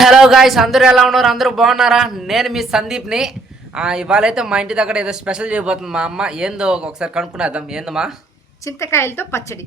Hello guys, అందరూ ఎలా ఉన్నారు? అందరూ బాగున్నారా? నేను మీ సందీప్ని. ఇవాళైతే మా ఇంటి దగ్గర ఏదో స్పెషల్ చేయబోతుంది మా అమ్మ. ఏందో ఒకసారి కనుక్కునేద్దాం. ఏందమ్మా? చింతకాయలతో పచ్చడి.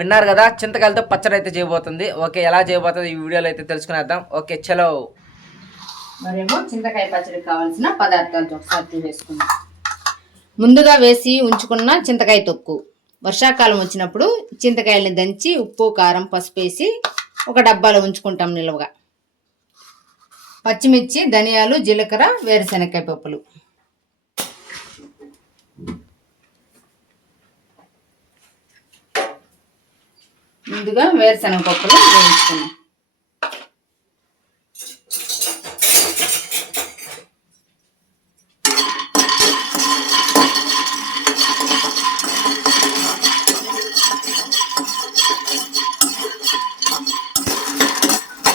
విన్నారు కదా, చింతకాయలతో పచ్చడి అయితే చేయబోతుంది. ఓకే, ఎలా చేయబోతుంది ఈ వీడియోలో అయితే తెలుసుకునేద్దాం. ఓకే, చలో. మరేమో చింతకాయ పచ్చడికి కావాల్సిన పదార్థాలు ఒకసారి చూసేసుకుందాం. ముందుగా వేసి ఉంచుకున్న చింతకాయ తొక్కు. వర్షాకాలం వచ్చినప్పుడు చింతకాయలని దంచి ఉప్పు కారం పసుపు వేసి ఒక డబ్బాలో ఉంచుకుంటాం నిల్వగా. పచ్చిమిర్చి ధనియాలు జీలకర్ర వేరుశనగకాయ పప్పులు. ముందుగా వేరుశనగ పప్పులు వేయించుకున్నాం.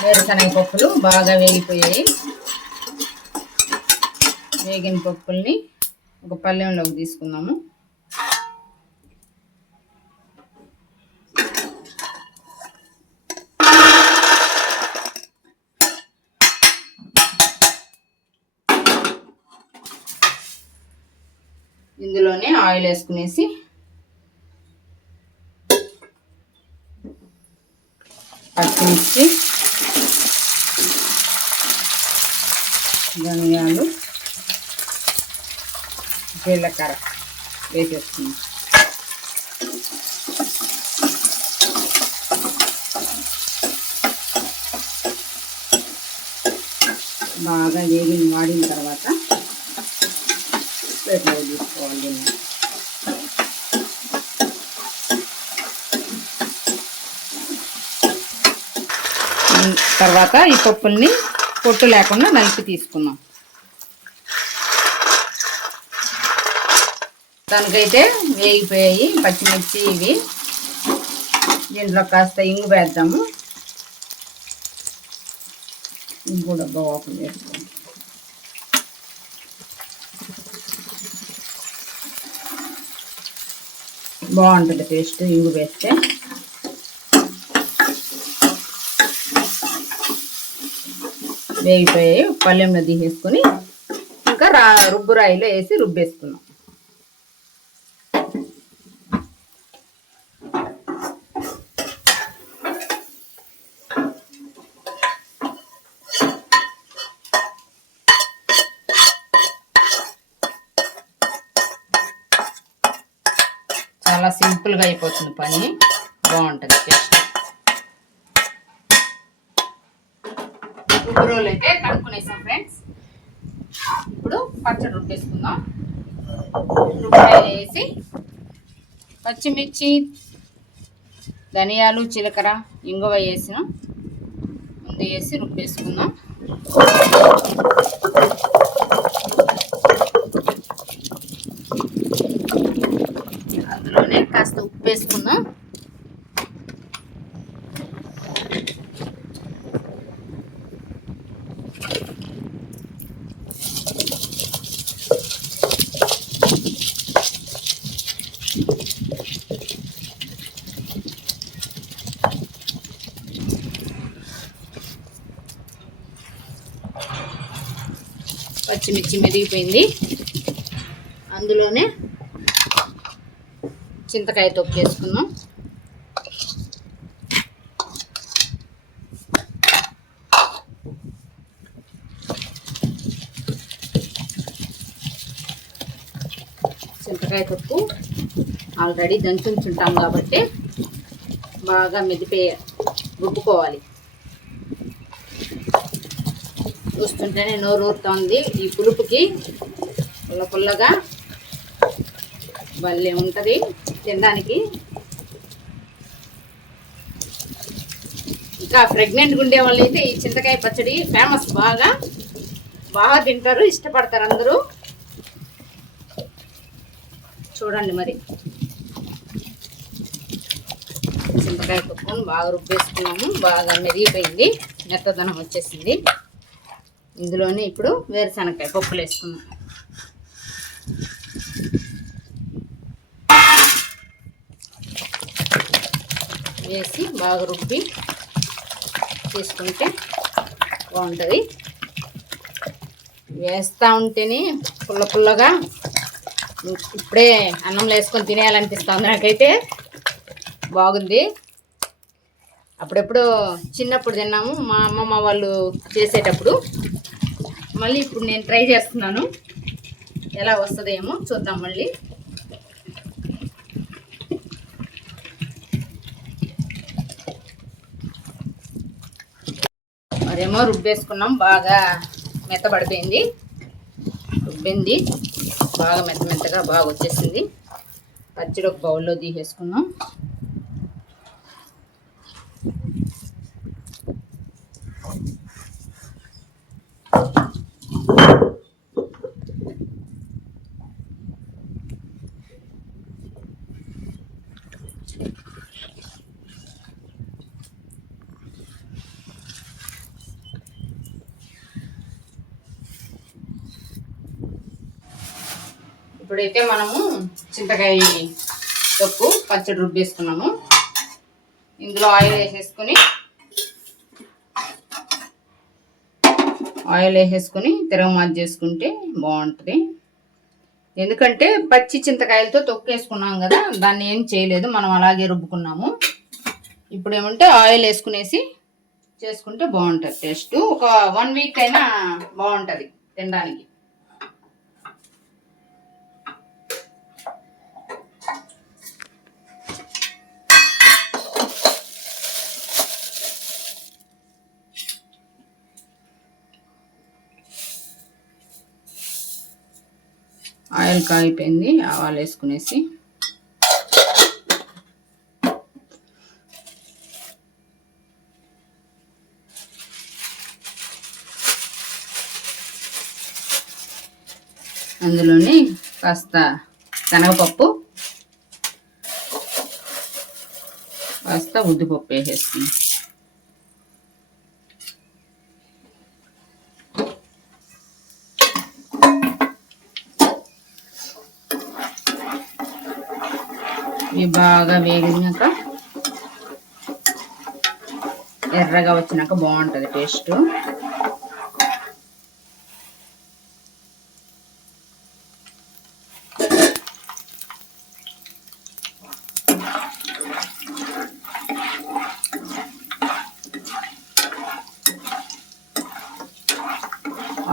వేరుశనగ పప్పులు బాగా వేగిపోయాయి. వేగిన పప్పుల్ని ఒక పళ్ళెంలోకి తీసుకుందాము. ఇందులోనే ఆయిల్ వేసుకునేసి పచ్చిమిర్చి ధనియాలు జీలకర్ర వేసేస్తున్నాం. బాగా వాడిన తర్వాత ప్లేట్లో తీసుకోవాలి. తర్వాత ఈ పప్పుల్ని పొట్టు లేకుండా నలిపి తీసుకున్నాం. దానికైతే వేగిపోయాయి పచ్చిమిర్చి ఇవి. దీంట్లో కాస్త ఇంగు వేద్దాము. ఇంకో డబ్బా ఓపెన్ చేసుకోండి. బాగుంటుంది టేస్ట్ ఇంగు వేస్తే. వేగిపోయాయి పళ్ళెంలో తీసేసుకొని ఇంకా రుబ్బురాయిలో వేసి రుబ్బేసుకున్నాం. చాలా సింపుల్గా అయిపోతుంది పని, బాగుంటుంది టేస్ట్. ఉబ్బురోలు అయితే కడుక్కునేసాం ఫ్రెండ్స్. ఇప్పుడు పచ్చడి రుబ్బేసుకుందాం. రుబ్బురాయి వేసి పచ్చిమిర్చి ధనియాలు జీలకర్ర ఇంగువ వేసిన ముందు వేసి రుబ్బేసుకుందాం. అందులోనే కాస్త ఉప్పు వేసుకుందాం. పచ్చిమిర్చి మెరిగిపోయింది. అందులోనే చింతకాయ తొక్కేసుకున్నాం. చింతకాయ తొక్కు ఆల్రెడీ దంచుంటాం కాబట్టి బాగా రుబ్బుకోవాలి. చూస్తుంటేనే నోరు ఊరుతోంది. ఈ పులుపుకి పుల్లగా భలే ఉంటుంది తినడానికి. ఇంకా ప్రెగ్నెంట్గా ఉండే వాళ్ళు అయితే ఈ చింతకాయ పచ్చడి ఫేమస్. బాగా తింటారు, ఇష్టపడతారు అందరూ. చూడండి మరి. చింతకాయ తొక్కుని బాగా రుబ్బేసుకున్నాము. బాగా మెరిగిపోయింది, మెత్తదనం వచ్చేసింది. ఇందులోనే ఇప్పుడు వేరుశనగకాయ పప్పులు వేసుకున్నాం. వేసి బాగా రుబ్బి తీసుకుంటే బాగుంటుంది. వేస్తూ ఉంటేనే పుల్ల పుల్లగా ఇప్పుడే అన్నంలో వేసుకొని తినేయాలనిపిస్తుంది నాకైతే. బాగుంది. అప్పుడెప్పుడు చిన్నప్పుడు తిన్నాము మా అమ్మమ్మ వాళ్ళు చేసేటప్పుడు. మళ్ళీ ఇప్పుడు నేను ట్రై చేస్తున్నాను, ఎలా వస్తుందేమో చూద్దాం. మళ్ళీ మరేమో రుబ్బేసుకున్నాం, బాగా మెత్తబడిపోయింది. రుబ్బింది బాగా మెత్తగా బాగా వచ్చేసింది. పచ్చడి ఒక బౌల్లో తీసేసుకున్నాం. ఇప్పుడైతే మనము చింతకాయ తొక్కు పచ్చడి రుబ్బేసుకున్నాము. ఇందులో ఆయిల్ వేసేసుకొని తిరగమాత చేసుకుంటే బాగుంటుంది. ఎందుకంటే పచ్చి చింతకాయలతో తొక్కు వేసుకున్నాం కదా, దాన్ని ఏం చేయలేదు, మనం అలాగే రుబ్బుకున్నాము. ఇప్పుడు ఏమంటే ఆయిల్ వేసుకునేసి చేసుకుంటే బాగుంటుంది. టేస్ట్ ఒక 1 వీక్ అయినా బాగుంటుంది తినడానికి. ఆయిల్ కాగిపోయింది, ఆవాలు వేసుకునేసి అందులోని కాస్త శనగపప్పు, కాస్త ఉద్దిపప్పు వేసేసుకుని ఇవి బాగా వేగినాక ఎర్రగా వచ్చినాక బాగుంటుంది టేస్ట్.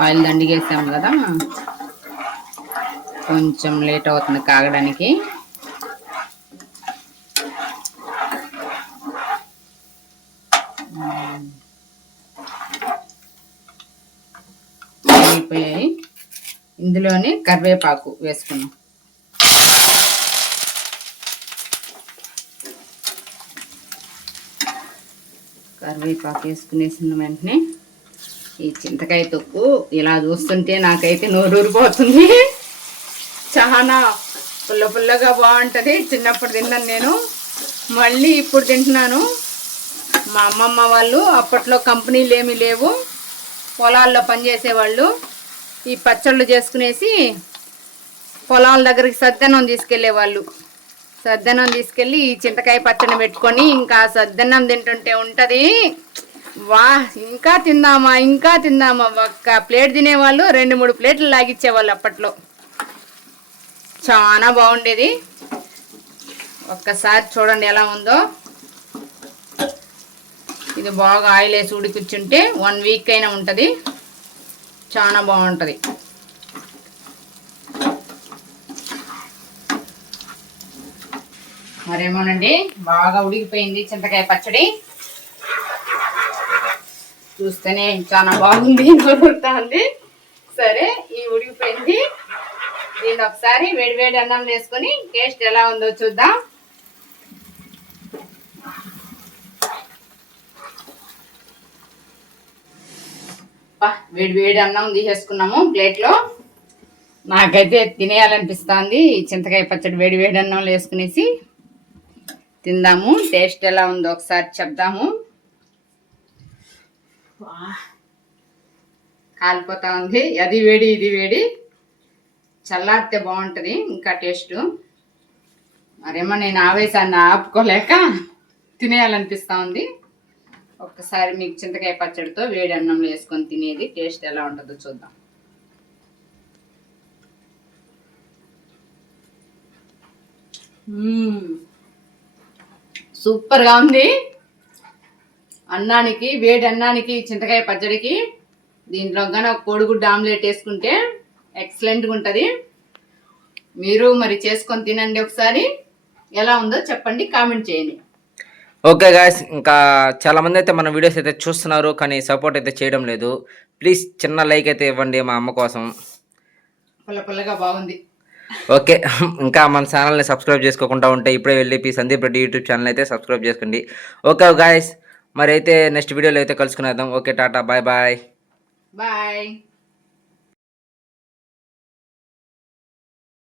ఆయిల్ దండిగేసాము కదా, కొంచెం లేట్ అవుతుంది కాగడానికి. అయిపోయాయి. ఇందులోనే కరివేపాకు వేసుకున్నాం. కరివేపాకు వేసుకునేసిన వెంటనే ఈ చింతకాయ తొక్కు ఇలా చూస్తుంటే నాకైతే నోరూరిపోతుంది. చాలా పుల్లగా బాగుంటుంది. చిన్నప్పుడు తిన్నాను నేను, మళ్ళీ ఇప్పుడు తింటున్నాను. మా అమ్మమ్మ వాళ్ళు అప్పట్లో కంపెనీలు ఏమీ లేవు, పొలాల్లో పనిచేసేవాళ్ళు. ఈ పచ్చళ్ళు చేసుకునేసి పొలాల దగ్గరికి సద్దన్నం తీసుకెళ్ళేవాళ్ళు. సద్దన్నం తీసుకెళ్ళి ఈ చింతకాయ పచ్చడి పెట్టుకొని ఇంకా సద్దన్నం తింటుంటే ఉంటుంది. వా, ఇంకా తిందామా. ఒక్క ప్లేట్ తినేవాళ్ళు 2-3 ప్లేట్లు లాగిచ్చేవాళ్ళు అప్పట్లో. చాలా బాగుండేది. ఒక్కసారి చూడండి ఎలా ఉందో. ఇది బాగా ఆయిల్ వేసి ఉడికిచ్చుంటే 1 వీక్ అయినా ఉంటుంది. చాలా బాగుంటుంది. మరేమోనండి, బాగా ఉడికిపోయింది చింతకాయ పచ్చడి. చూస్తేనే చాలా బాగుంది, నోరుతుంది. సరే, ఈ ఉడికిపోయింది. దీన్ని ఒకసారి వేడి అన్నం వేసుకొని టేస్ట్ ఎలా ఉందో చూద్దాం. వేడి అన్నం తీసేసుకున్నాము ప్లేట్లో. నాకైతే తినేయాలనిపిస్తుంది. చింతకాయ పచ్చడి వేడి అన్నంలో వేసుకునేసి తిందాము. టేస్ట్ ఎలా ఉందో ఒకసారి చెప్దాము. కాలిపోతా ఉంది. అది వేడి ఇది వేడి. చల్లారితే బాగుంటుంది ఇంకా టేస్ట్. మరేమో నేను ఆవేశాన్ని ఆపుకోలేక తినేయాలనిపిస్తూ ఉంది. ఒక్కసారి మీకు చింతకాయ పచ్చడితో వేడి అన్నంలో వేసుకొని తినేది టేస్ట్ ఎలా ఉంటుందో చూద్దాం. సూపర్గా ఉంది. అన్నానికి, వేడి అన్నానికి, చింతకాయ పచ్చడికి దీంట్లో కానీ ఒక కోడిగుడ్డు ఆమ్లెట్ వేసుకుంటే ఎక్సలెంట్గా ఉంటుంది. మీరు మరి చేసుకొని తినండి. ఒకసారి ఎలా ఉందో చెప్పండి, కామెంట్ చేయండి. ఓకే గాయస్, ఇంకా చాలామంది అయితే మన వీడియోస్ అయితే చూస్తున్నారు కానీ సపోర్ట్ అయితే చేయడం లేదు. ప్లీజ్ చిన్న లైక్ అయితే ఇవ్వండి మా అమ్మ కోసం. పుల్ల పుల్లగా బాగుంది. ఓకే, ఇంకా మన ఛానల్ని సబ్స్క్రైబ్ చేసుకోకుండా ఉంటే ఇప్పుడే వెళ్ళి సందీప్ రెడ్డి యూట్యూబ్ ఛానల్ అయితే సబ్స్క్రైబ్ చేసుకోండి. ఓకే గాయస్, మరి అయితే నెక్స్ట్ వీడియోలో అయితే కలుసుకునేద్దాం. Okay, tata, bye bye. Bye.